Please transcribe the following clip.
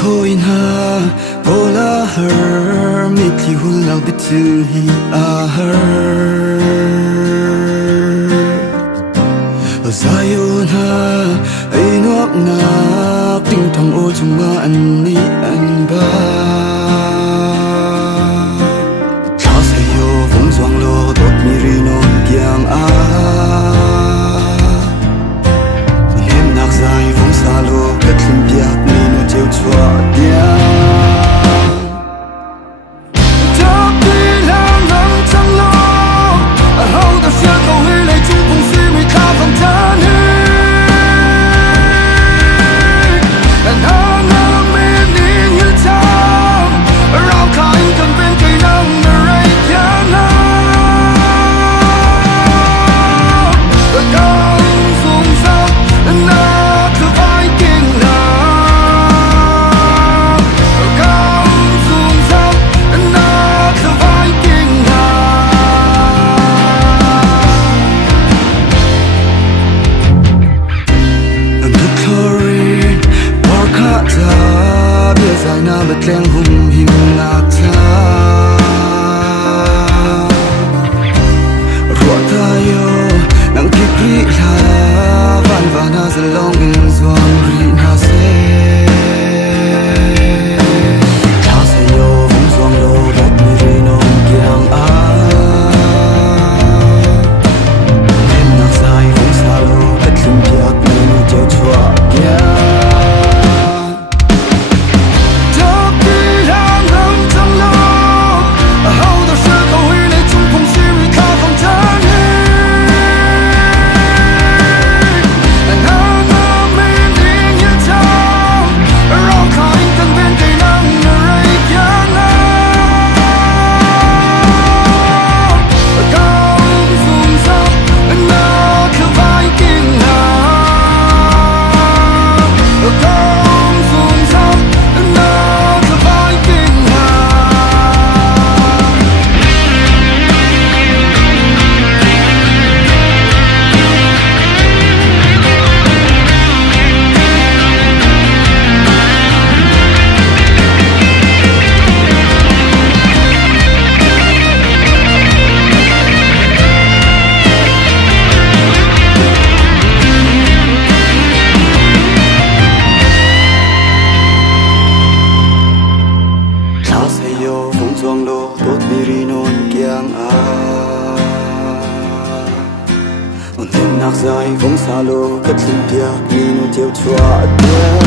thôi ha bola her mit li hul nang bitu hi a her zayon ha ai nok na ting thang o chunga an ni an ba cha se yo vong zwang lo dot mi ri non kyang a nem nak zai vong sa lo kat lim piak ni no cheu chua dia na bật lên hùng hiu ngạc ta ruột ta yo nang kip ri la van vana zalong in zuang ri na se ta se yo vong zuang lo dat mi ri non kyang a em nak sai vong sa lo kat lim piak ni no cheu chua kya zuang lo tot mi ri non kyang a on tem nak zai vong sa lo kat lim piak ni no cheu chua